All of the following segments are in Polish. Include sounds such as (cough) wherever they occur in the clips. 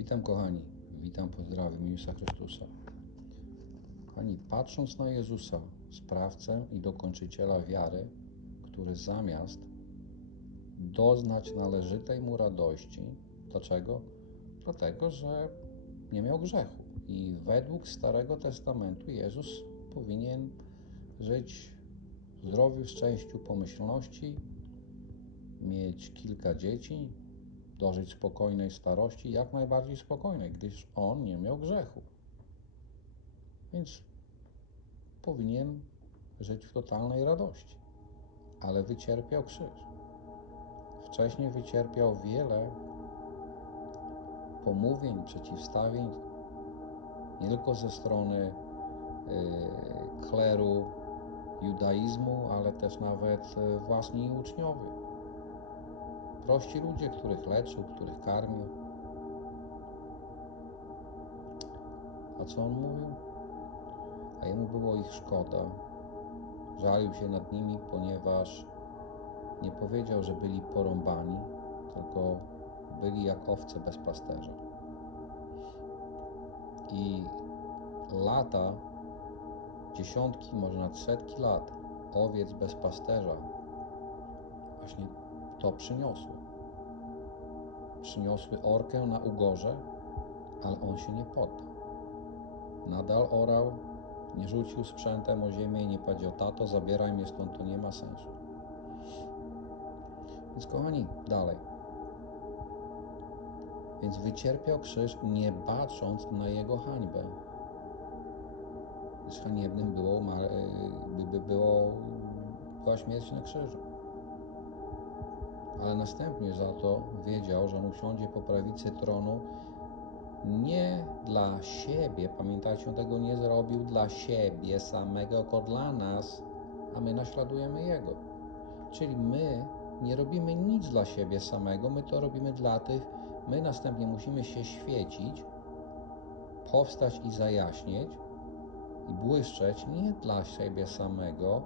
Witam kochani, witam, pozdrawiam Jezusa Chrystusa. Kochani, patrząc na Jezusa, sprawcę i dokończyciela wiary, który zamiast doznać należytej mu radości, dlaczego? Dlatego, że nie miał grzechu. I według Starego Testamentu Jezus powinien żyć w zdrowiu, szczęściu, pomyślności, mieć kilka dzieci, dożyć spokojnej starości, jak najbardziej spokojnej, gdyż on nie miał grzechu. Więc powinien żyć w totalnej radości, ale wycierpiał krzyż. Wcześniej wycierpiał wiele pomówień, przeciwstawień, nie tylko ze strony y, kleru judaizmu, ale też nawet y, własni uczniowie. Prości ludzie, których leczył, których karmił. A co on mówił? A jemu było ich szkoda. Żalił się nad nimi, ponieważ nie powiedział, że byli porąbani, tylko byli jak owce bez pasterza. I lata, dziesiątki, może nawet setki lat owiec bez pasterza właśnie to przyniosły. Przyniosły orkę na ugorze, ale on się nie poddał. Nadal orał, nie rzucił sprzętem o ziemię i nie powiedział, tato, zabieraj mnie stąd, to nie ma sensu. Więc kochani, dalej. Więc wycierpiał krzyż, nie bacząc na jego hańbę. Gdyż haniebnym było, by było, była śmierć na krzyżu. Ale następnie za to wiedział, że on usiądzie po prawicy tronu nie dla siebie, pamiętajcie, on tego nie zrobił dla siebie samego, tylko dla nas, a my naśladujemy Jego. Czyli my nie robimy nic dla siebie samego, my to robimy dla tych, my następnie musimy się świecić, powstać i zajaśnieć i błyszczeć nie dla siebie samego,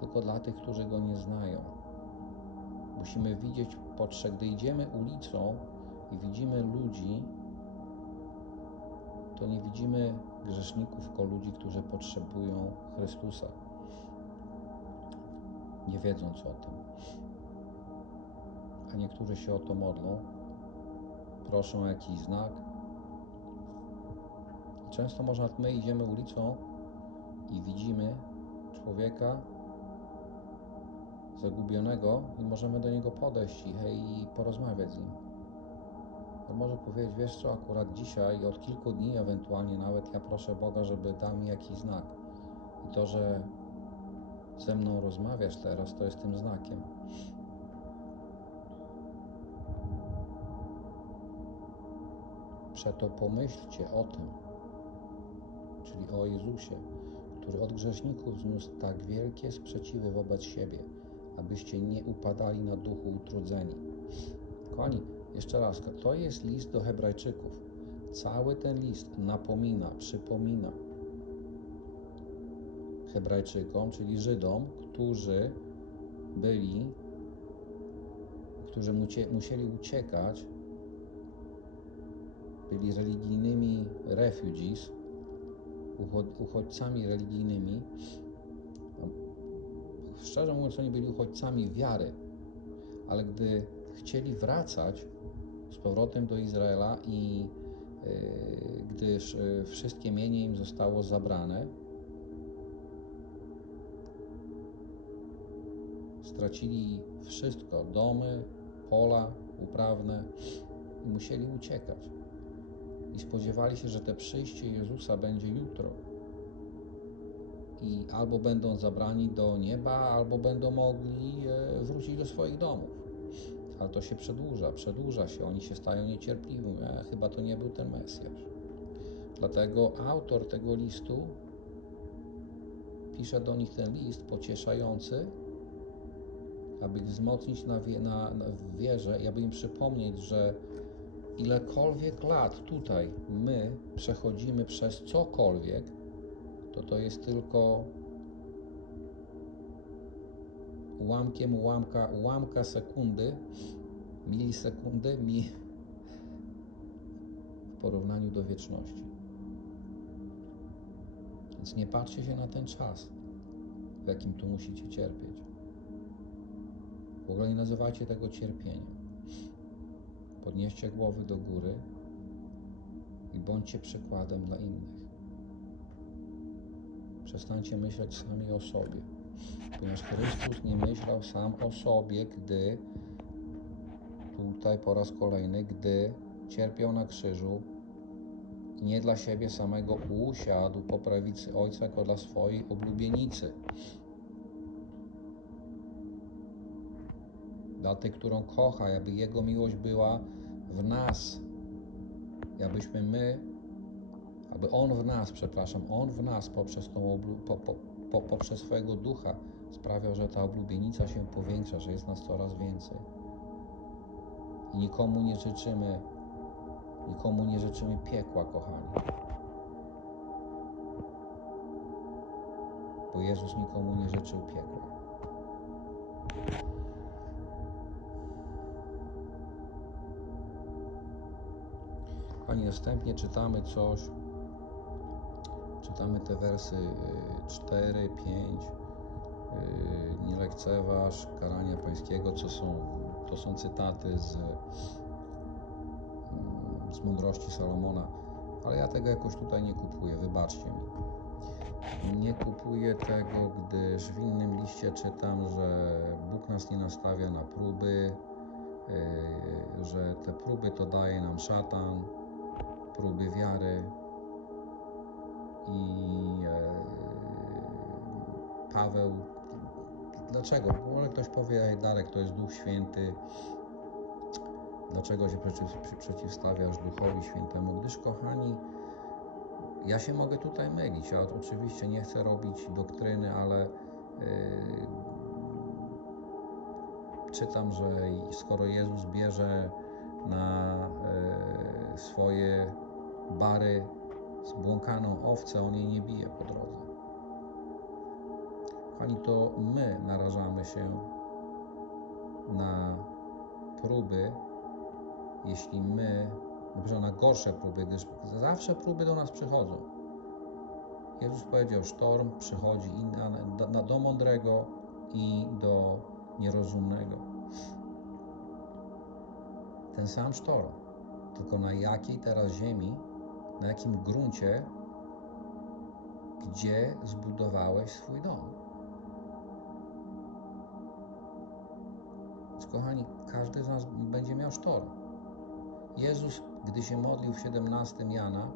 tylko dla tych, którzy Go nie znają. Musimy widzieć potrzeb, gdy idziemy ulicą i widzimy ludzi, to nie widzimy grzeszników, tylko ludzi, którzy potrzebują Chrystusa, nie wiedząc o tym. A niektórzy się o to modlą, proszą o jakiś znak. Często można, my idziemy ulicą i widzimy człowieka zagubionego i możemy do niego podejść i, hej, i porozmawiać z nim. On może powiedzieć, wiesz co, akurat dzisiaj i od kilku dni ewentualnie nawet ja proszę Boga, żeby dał mi jakiś znak. I to, że ze mną rozmawiasz teraz, to jest tym znakiem. Przeto pomyślcie o tym, czyli o Jezusie, który od grzeszników zniósł tak wielkie sprzeciwy wobec siebie, abyście nie upadali na duchu utrudzeni. Kochani, jeszcze raz, to jest list do Hebrajczyków. Cały ten list napomina, przypomina Hebrajczykom, czyli Żydom, którzy byli, którzy musieli uciekać, byli religijnymi refugees, uchodźcami religijnymi. Szczerze mówiąc, oni byli uchodźcami wiary, ale gdy chcieli wracać z powrotem do Izraela i yy, gdyż yy, wszystkie mienie im zostało zabrane, stracili wszystko, domy, pola uprawne i musieli uciekać. I spodziewali się, że te przyjście Jezusa będzie jutro. I albo będą zabrani do nieba, albo będą mogli wrócić do swoich domów. Ale to się przedłuża, przedłuża się, oni się stają niecierpliwi. E, chyba to nie był ten Mesjasz. Dlatego autor tego listu pisze do nich ten list pocieszający, aby ich wzmocnić na, wie, na, na wierze i aby im przypomnieć, że ilekolwiek lat tutaj my przechodzimy przez cokolwiek, to to jest tylko ułamkiem ułamka, ułamka sekundy, milisekundy, mi, porównaniu do wieczności. Więc nie patrzcie się na ten czas, w jakim tu musicie cierpieć. W ogóle nie nazywajcie tego cierpieniem. Podnieście głowy do góry i bądźcie przykładem dla innych. Przestańcie myśleć sami o sobie, ponieważ Chrystus nie myślał sam o sobie, gdy tutaj po raz kolejny, gdy cierpiał na krzyżu nie dla siebie samego usiadł po prawicy Ojca jako dla swojej oblubienicy. Dla tej, którą kocha, aby Jego miłość była w nas, abyśmy my, aby On w nas, przepraszam, On w nas poprzez, tą po, po, po, poprzez swojego ducha sprawiał, że ta oblubienica się powiększa, że jest nas coraz więcej. I nikomu nie życzymy, nikomu nie życzymy piekła, kochani. Bo Jezus nikomu nie życzył piekła. Pani, następnie czytamy coś, czytamy te wersy y, 4, 5, y, nie lekceważ karania pańskiego, co są, to są cytaty z, mm, z mądrości Salomona, ale ja tego jakoś tutaj nie kupuję, wybaczcie mi. Nie kupuję tego, gdyż w innym liście czytam, że Bóg nas nie nastawia na próby, y, że te próby to daje nam szatan, próby wiary i e, Paweł dlaczego? Może ktoś powie, "Ej, Darek, to jest Duch Święty, dlaczego się przeciw, przeciwstawiasz Duchowi Świętemu? Gdyż, kochani, ja się mogę tutaj mylić, ja oczywiście nie chcę robić doktryny, ale yy, czytam, że skoro Jezus bierze na e, swoje bary zbłąkaną owcę, on jej nie bije po drodze. Kochani, to my narażamy się na próby, jeśli my, dobrze, na gorsze próby, gdyż zawsze próby do nas przychodzą. Jezus powiedział, sztorm przychodzi i na, na, do mądrego i do nierozumnego. Ten sam sztorm, tylko na jakiej teraz ziemi, na jakim gruncie, gdzie zbudowałeś swój dom. Więc kochani, każdy z nas będzie miał sztorm. Jezus, gdy się modlił w 17 Jana,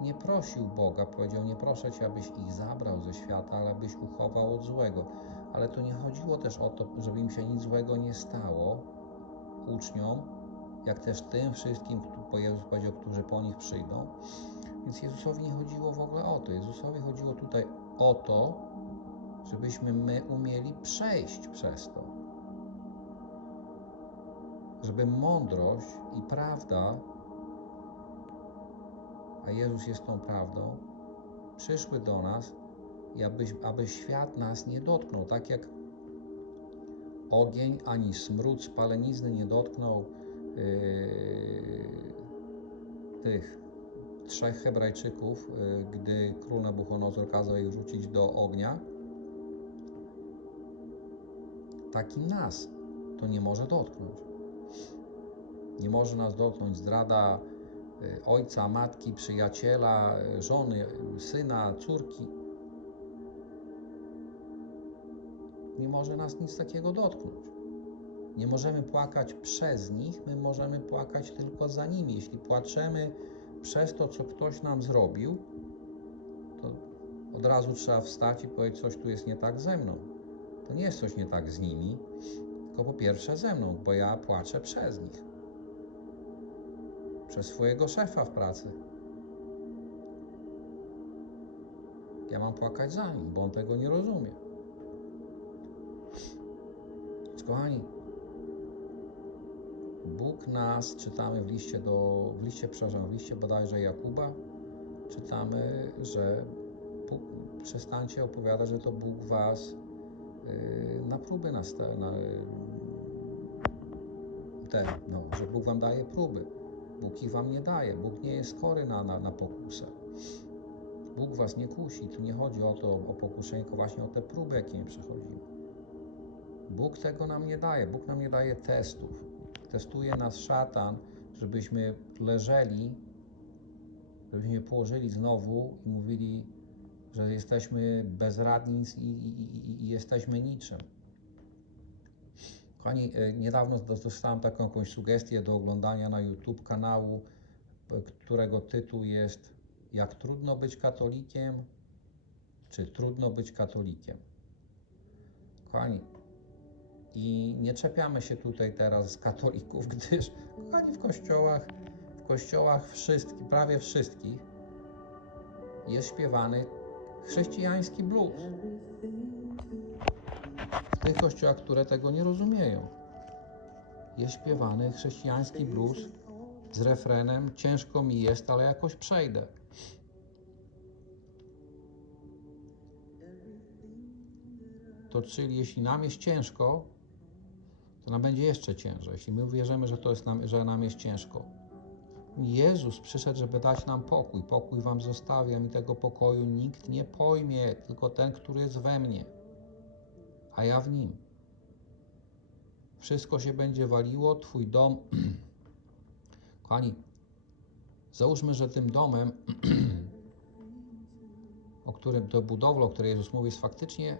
nie prosił Boga, powiedział: Nie proszę Cię, abyś ich zabrał ze świata, ale abyś uchował od złego. Ale to nie chodziło też o to, żeby im się nic złego nie stało, uczniom, jak też tym wszystkim, bo Jezus powiedział, którzy po nich przyjdą. Więc Jezusowi nie chodziło w ogóle o to. Jezusowi chodziło tutaj o to, żebyśmy my umieli przejść przez to. Żeby mądrość i prawda, a Jezus jest tą prawdą, przyszły do nas i aby, aby świat nas nie dotknął. Tak jak ogień ani smród spalenizny nie dotknął tych trzech Hebrajczyków, yy, gdy król Nabuchodonozor kazał ich rzucić do ognia, tak i nas to nie może dotknąć. Nie może nas dotknąć zdrada y, ojca, matki, przyjaciela, żony, syna, córki. Nie może nas nic takiego dotknąć. Nie możemy płakać przez nich, my możemy płakać tylko za nimi. Jeśli płaczemy przez to, co ktoś nam zrobił, to od razu trzeba wstać i powiedzieć, coś tu jest nie tak ze mną. To nie jest coś nie tak z nimi, tylko po pierwsze ze mną, bo ja płaczę przez nich. Przez swojego szefa w pracy. Ja mam płakać za nim, bo on tego nie rozumie. Więc kochani, Bóg nas, czytamy w liście do, w liście, przepraszam, w liście bodajże Jakuba, czytamy, że Bóg, przestańcie opowiadać, że to Bóg was yy, na próby nasta- na, te, no, że Bóg wam daje próby. Bóg ich wam nie daje. Bóg nie jest chory na, na, na pokusę. Bóg was nie kusi. Tu nie chodzi o to, o pokuszenie, tylko właśnie o te próby, jakimi przechodzimy. Bóg tego nam nie daje. Bóg nam nie daje testów. Testuje nas szatan, żebyśmy leżeli, żebyśmy położyli znowu i mówili, że jesteśmy bezradni i, i, i, i jesteśmy niczym. Kochani, e, niedawno dostałem taką jakąś sugestię do oglądania na YouTube kanału, e, którego tytuł jest Jak trudno być katolikiem, czy trudno być katolikiem. Kochani, i nie czepiamy się tutaj teraz katolików, (laughs) gdyż, kochani, w kościołach, w kościołach wszystkich, prawie wszystkich jest śpiewany chrześcijański blues. W tych kościołach, które tego nie rozumieją, jest śpiewany chrześcijański blues z refrenem Ciężko mi jest, ale jakoś przejdę. To czyli jeśli nam jest ciężko, to nam będzie jeszcze ciężej. Jeśli my uwierzymy, że, to jest nam, że nam jest ciężko. Jezus przyszedł, żeby dać nam pokój. Pokój wam zostawiam i tego pokoju nikt nie pojmie, tylko ten, który jest we mnie, a ja w nim. Wszystko się będzie waliło, twój dom. (clears throat) Kochani, załóżmy, że tym domem, (clears throat) o którym to budowla, o której Jezus mówi, jest faktycznie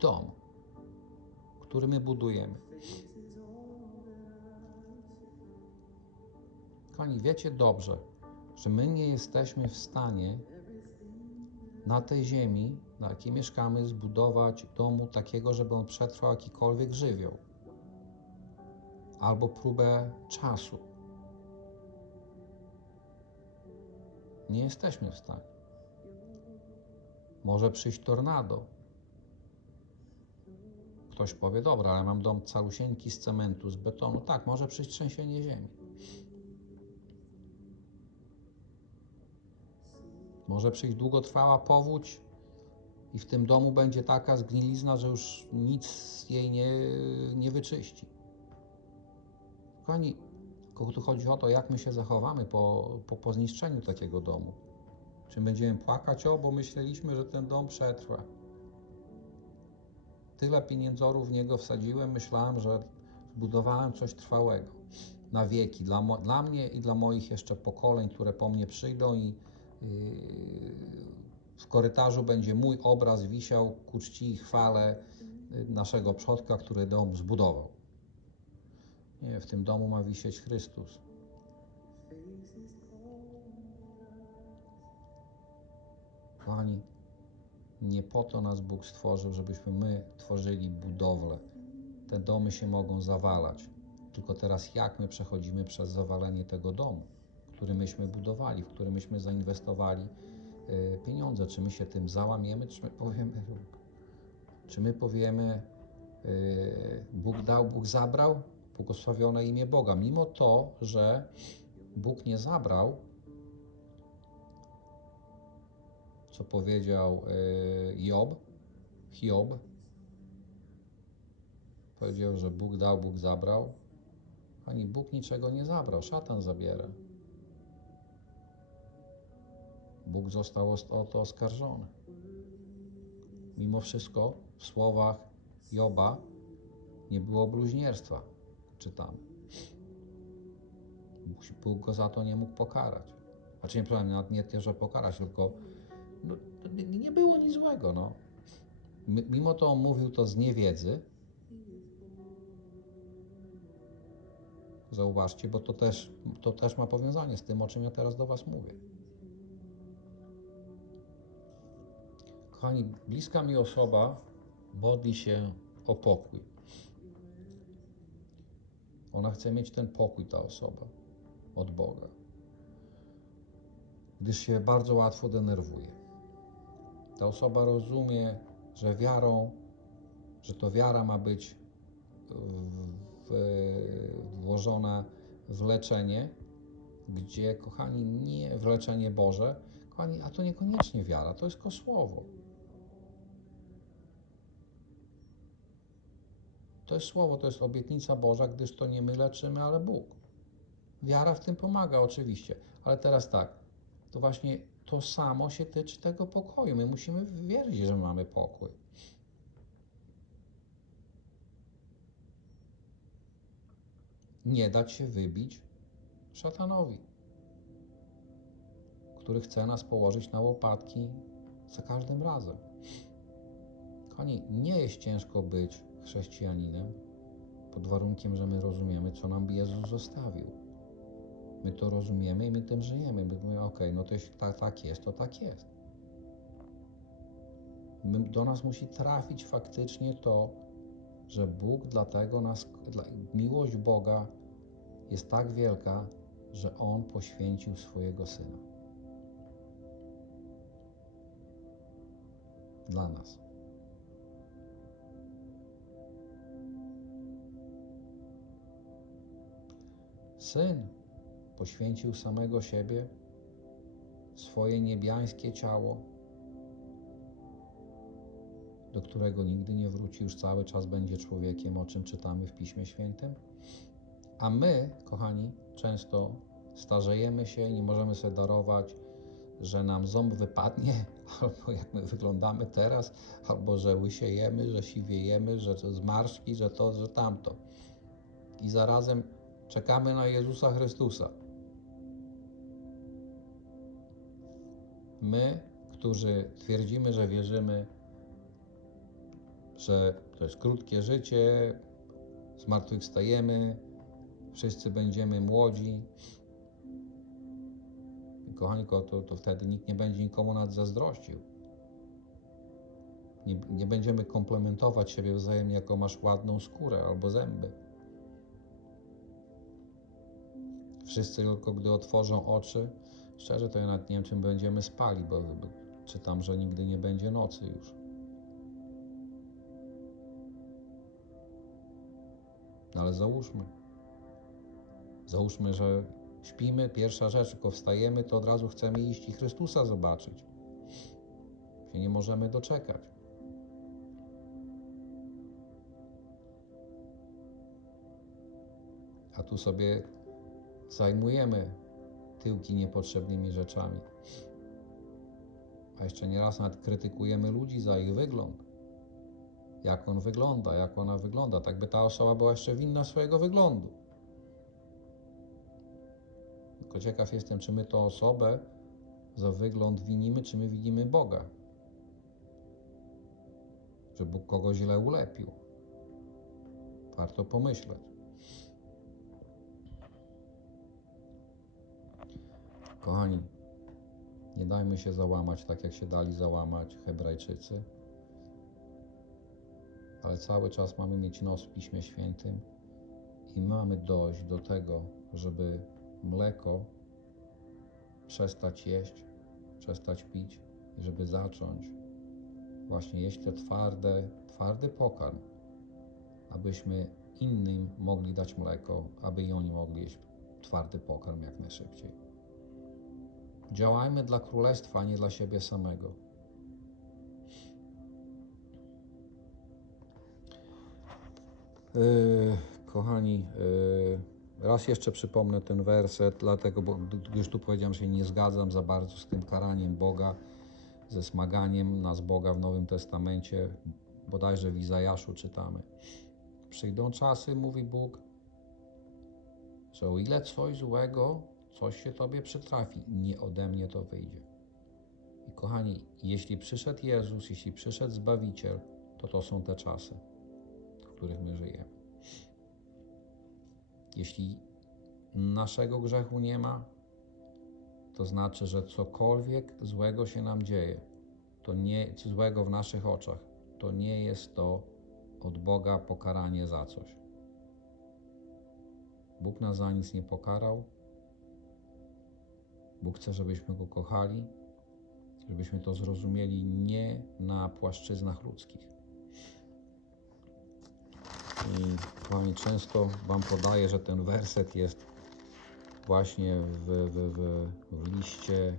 dom, który my budujemy. Kochani, wiecie dobrze, że my nie jesteśmy w stanie na tej ziemi, na jakiej mieszkamy, zbudować domu takiego, żeby on przetrwał jakikolwiek żywioł albo próbę czasu. Nie jesteśmy w stanie. Może przyjść tornado. Ktoś powie, dobra, ale mam dom calusieńki z cementu, z betonu. Tak, może przyjść trzęsienie ziemi. Może przyjść długotrwała powódź i w tym domu będzie taka zgnilizna, że już nic jej nie, nie wyczyści. Kochani, tu chodzi o to, jak my się zachowamy po, po, po zniszczeniu takiego domu. Czy będziemy płakać, o, bo myśleliśmy, że ten dom przetrwa. Tyle pieniędzorów w niego wsadziłem, myślałem, że zbudowałem coś trwałego na wieki, dla, dla mnie i dla moich jeszcze pokoleń, które po mnie przyjdą i w korytarzu będzie mój obraz wisiał ku czci i chwale yy, naszego przodka, który dom zbudował. Nie, w tym domu ma wisieć Chrystus. Kochani, nie po to nas Bóg stworzył, żebyśmy my tworzyli budowlę. Te domy się mogą zawalać. Tylko teraz jak my przechodzimy przez zawalenie tego domu, który myśmy budowali, w który myśmy zainwestowali y, pieniądze? Czy my się tym załamiemy, czy my powiemy, (laughs) czy my powiemy, y, Bóg dał, Bóg zabrał, błogosławione imię Boga. Mimo to, że Bóg nie zabrał, co powiedział y, Job, Hiob, powiedział, że Bóg dał, Bóg zabrał. Ani Bóg niczego nie zabrał, szatan zabiera. Bóg został o to oskarżony. Mimo wszystko w słowach Joba nie było bluźnierstwa, czytamy. Bóg- go za to nie mógł pokarać. Znaczy nie, przepraszam, nie tyle, że pokarać, tylko no, nie, było nic złego. No. Mimo to on mówił to z niewiedzy. Zauważcie, bo to też, to też ma powiązanie z tym, o czym ja teraz do Was mówię. Kochani, bliska mi osoba modli się o pokój. Ona chce mieć ten pokój, ta osoba, od Boga, gdyż się bardzo łatwo denerwuje. Ta osoba rozumie, że wiarą, że to wiara ma być w, włożona w leczenie, gdzie, kochani, nie w leczenie Boże, kochani, a to niekoniecznie wiara, to jest tylko słowo. To jest słowo, to jest obietnica Boża, gdyż to nie my leczymy, ale Bóg. Wiara w tym pomaga, oczywiście, ale teraz tak, to właśnie to samo się tyczy tego pokoju. My musimy wierzyć, że mamy pokój. Nie dać się wybić szatanowi, który chce nas położyć na łopatki za każdym razem. Kochani, nie jest ciężko być chrześcijaninem pod warunkiem, że my rozumiemy, co nam Jezus zostawił. My to rozumiemy i my tym żyjemy. My mówimy, ok, no to jeśli tak, tak jest, to tak jest. My, do nas musi trafić faktycznie to, że Bóg dlatego nas, dla, miłość Boga jest tak wielka, że On poświęcił swojego Syna. Dla nas. Syn poświęcił samego siebie, swoje niebiańskie ciało, do którego nigdy nie wróci, już cały czas będzie człowiekiem, o czym czytamy w Piśmie Świętym. A my, kochani, często starzejemy się, nie możemy sobie darować, że nam ząb wypadnie, (laughs) albo jak my wyglądamy teraz, albo że łysiejemy, że siwiejemy, że zmarszki, że to, że tamto. I zarazem czekamy na Jezusa Chrystusa. My, którzy twierdzimy, że wierzymy, że to jest krótkie życie, zmartwychwstajemy, wszyscy będziemy młodzi. I kochani, to, to wtedy nikt nie będzie nikomu nad zazdrościł. Nie, nie będziemy komplementować siebie wzajemnie, jako masz ładną skórę albo zęby. Wszyscy tylko gdy otworzą oczy, szczerze to ja nawet nie wiem, czym będziemy spali, bo, czytam, że nigdy nie będzie nocy już. No ale załóżmy. Załóżmy, że śpimy, pierwsza rzecz, tylko wstajemy, to od razu chcemy iść i Chrystusa zobaczyć. Się nie możemy doczekać. A tu sobie zajmujemy tyłki niepotrzebnymi rzeczami. A jeszcze nieraz nawet krytykujemy ludzi za ich wygląd. Jak on wygląda, jak ona wygląda. Tak by ta osoba była jeszcze winna swojego wyglądu. Tylko ciekaw jestem, czy my tą osobę za wygląd winimy, czy my winimy Boga. Że Bóg kogoś źle ulepił. Warto pomyśleć. Kochani, nie dajmy się załamać tak, jak się dali załamać Hebrajczycy, ale cały czas mamy mieć nos w Piśmie Świętym i mamy dojść do tego, żeby mleko przestać jeść, przestać pić i żeby zacząć właśnie jeść te twarde, twardy pokarm, abyśmy innym mogli dać mleko, aby i oni mogli jeść twardy pokarm jak najszybciej. Działajmy dla królestwa, a nie dla siebie samego. Yy, kochani, yy, raz jeszcze przypomnę ten werset, dlatego, bo już tu powiedziałem, że nie zgadzam za bardzo z tym karaniem Boga, ze smaganiem nas Boga w Nowym Testamencie, bodajże w Izajaszu czytamy. Przyjdą czasy, mówi Bóg, że o ile coś złego, coś się Tobie przytrafi, nie ode mnie to wyjdzie. I kochani, jeśli przyszedł Jezus, jeśli przyszedł Zbawiciel, to to są te czasy, w których my żyjemy. Jeśli naszego grzechu nie ma, to znaczy, że cokolwiek złego się nam dzieje, to nie złego w naszych oczach, to nie jest to od Boga pokaranie za coś. Bóg nas za nic nie pokarał. Bóg chce, żebyśmy Go kochali, żebyśmy to zrozumieli nie na płaszczyznach ludzkich. I kochani, często Wam podaję, że ten werset jest właśnie w, w, w, w liście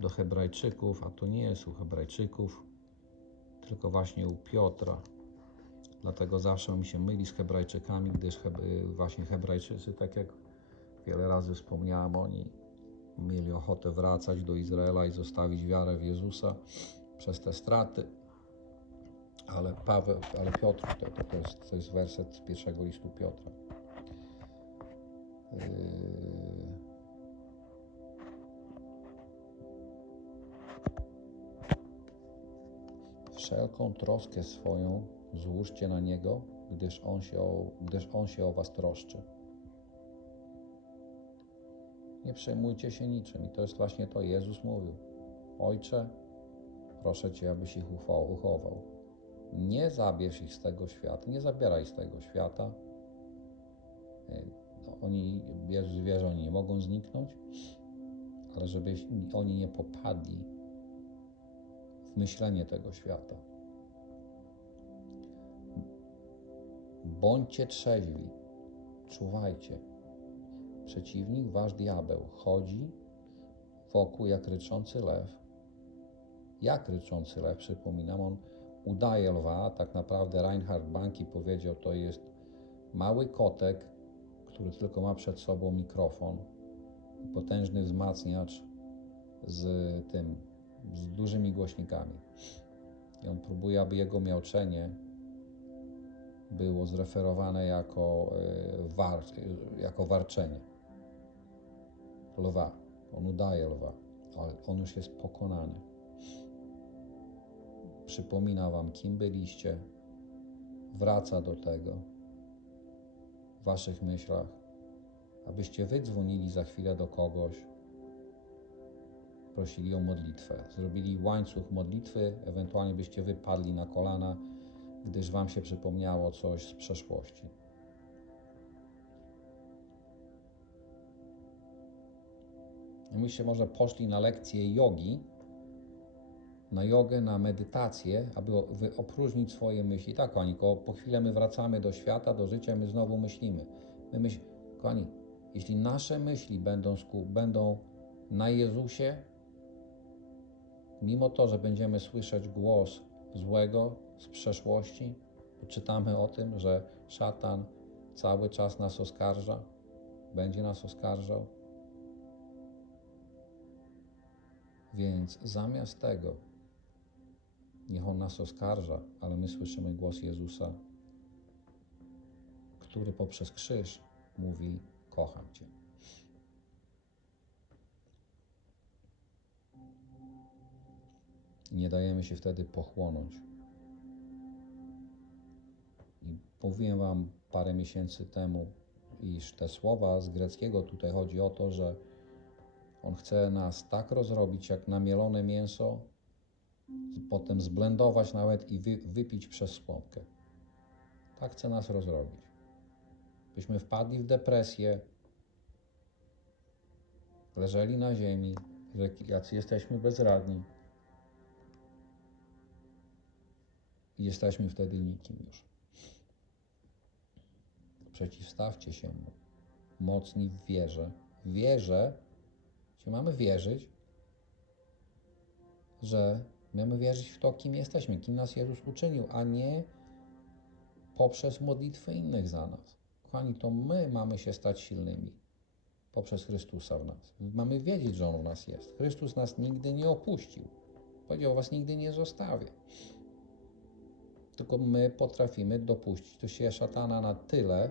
do Hebrajczyków, a to nie jest u Hebrajczyków, tylko właśnie u Piotra. Dlatego zawsze mi się myli z Hebrajczykami, gdyż właśnie Hebrajczycy, tak jak wiele razy wspomniałem, oni mieli ochotę wracać do Izraela i zostawić wiarę w Jezusa przez te straty. Ale Paweł, ale Piotr, to, to, jest, to jest werset z pierwszego listu Piotra. Yy, Wszelką troskę swoją złóżcie na Niego, gdyż On się o, gdyż on się o was troszczy. Nie przejmujcie się niczym. I to jest właśnie to. Jezus mówił. Ojcze, proszę Cię, abyś ich ucho- uchował. Nie zabierz ich z tego świata, nie zabieraj z tego świata. E, No, oni, że oni nie mogą zniknąć, ale żeby oni nie popadli w myślenie tego świata. Bądźcie trzeźwi, czuwajcie. Przeciwnik, wasz diabeł, chodzi wokół jak ryczący lew. Jak ryczący lew, przypominam, on udaje lwa. Tak naprawdę Reinhard Banki powiedział, to jest mały kotek, który tylko ma przed sobą mikrofon i potężny wzmacniacz z tym, z dużymi głośnikami. I on próbuje, aby jego miauczenie było zreferowane jako, e, war, jako warczenie lwa. On udaje lwa, ale on już jest pokonany. Przypomina wam, kim byliście, wraca do tego w waszych myślach, abyście wy dzwonili za chwilę do kogoś, prosili o modlitwę, zrobili łańcuch modlitwy, ewentualnie byście wypadli na kolana, gdyż wam się przypomniało coś z przeszłości. Myście może poszli na lekcję jogi, na jogę, na medytację, aby opróżnić swoje myśli. Tak, kochani, ko- po chwilę my wracamy do świata, do życia, my znowu myślimy. My myśl... Kochani, jeśli nasze myśli będą, będą na Jezusie, mimo to, że będziemy słyszeć głos złego z przeszłości, czytamy o tym, że szatan cały czas nas oskarża, będzie nas oskarżał. Więc zamiast tego, niech on nas oskarża, ale my słyszymy głos Jezusa, który poprzez krzyż mówi: Kocham Cię. Nie dajemy się wtedy pochłonąć. I mówiłem Wam parę miesięcy temu, iż te słowa z greckiego tutaj chodzi o to, że On chce nas tak rozrobić, jak namielone mięso, potem zblendować nawet i wy, wypić przez słomkę. Tak chce nas rozrobić. Byśmy wpadli w depresję, leżeli na ziemi, jacy jesteśmy bezradni. I jesteśmy wtedy nikim już. Przeciwstawcie się mu. Mocni w wierze. W wierze, czy mamy wierzyć, że mamy wierzyć w to, kim jesteśmy, kim nas Jezus uczynił, a nie poprzez modlitwy innych za nas. Kochani, to my mamy się stać silnymi poprzez Chrystusa w nas. Mamy wiedzieć, że On w nas jest. Chrystus nas nigdy nie opuścił. Powiedział, was nigdy nie zostawię. Tylko my potrafimy dopuścić do siebie szatana na tyle,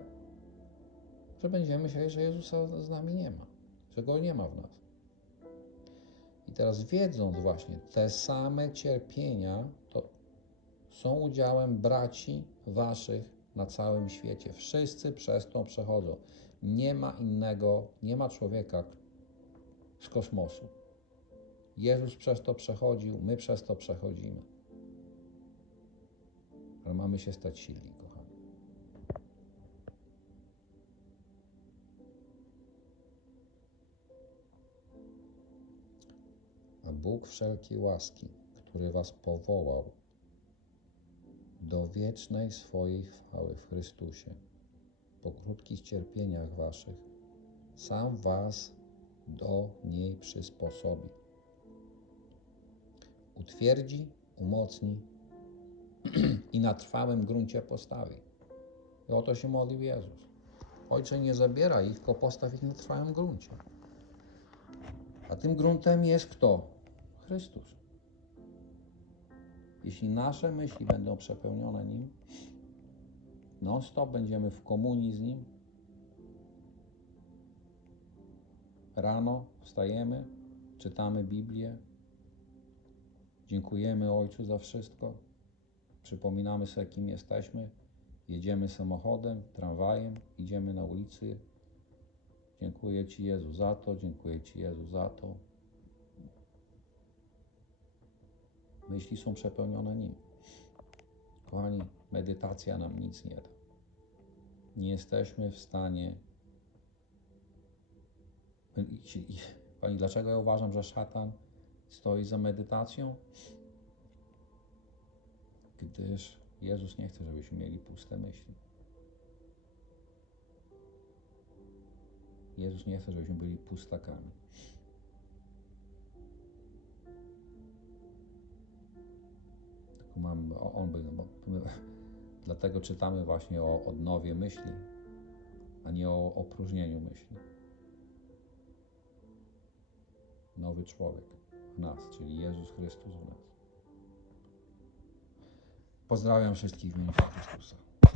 że będziemy myśleli, że Jezusa z nami nie ma, że Go nie ma w nas. I teraz wiedząc właśnie, te same cierpienia to są udziałem braci waszych na całym świecie. Wszyscy przez to przechodzą. Nie ma innego, nie ma człowieka z kosmosu. Jezus przez to przechodził, my przez to przechodzimy. Ale mamy się stać silni, Bóg wszelkiej łaski, który was powołał do wiecznej swojej chwały w Chrystusie, po krótkich cierpieniach waszych, sam was do niej przysposobi. Utwierdzi, umocni (clears throat) i na trwałym gruncie postawi. I o to się modlił Jezus. Ojcze, nie zabieraj ich, tylko postaw ich na trwałym gruncie. A tym gruntem jest kto? Chrystus. Jeśli nasze myśli będą przepełnione Nim, non-stop będziemy w komunii z Nim, rano wstajemy, czytamy Biblię, dziękujemy Ojcu za wszystko, przypominamy sobie, kim jesteśmy, jedziemy samochodem, tramwajem, idziemy na ulicy. Dziękuję Ci Jezu za to, dziękuję Ci Jezu za to. Myśli są przepełnione Nim. Kochani, medytacja nam nic nie da. Nie jesteśmy w stanie. Pani, dlaczego ja uważam, że szatan stoi za medytacją? Gdyż Jezus nie chce, żebyśmy mieli puste myśli. Jezus nie chce, żebyśmy byli pustakami. O- on by, dlatego czytamy właśnie o odnowie myśli, a nie o opróżnieniu myśli. Nowy człowiek w nas, czyli Jezus Chrystus w nas. Pozdrawiam wszystkich w imieniu Chrystusa.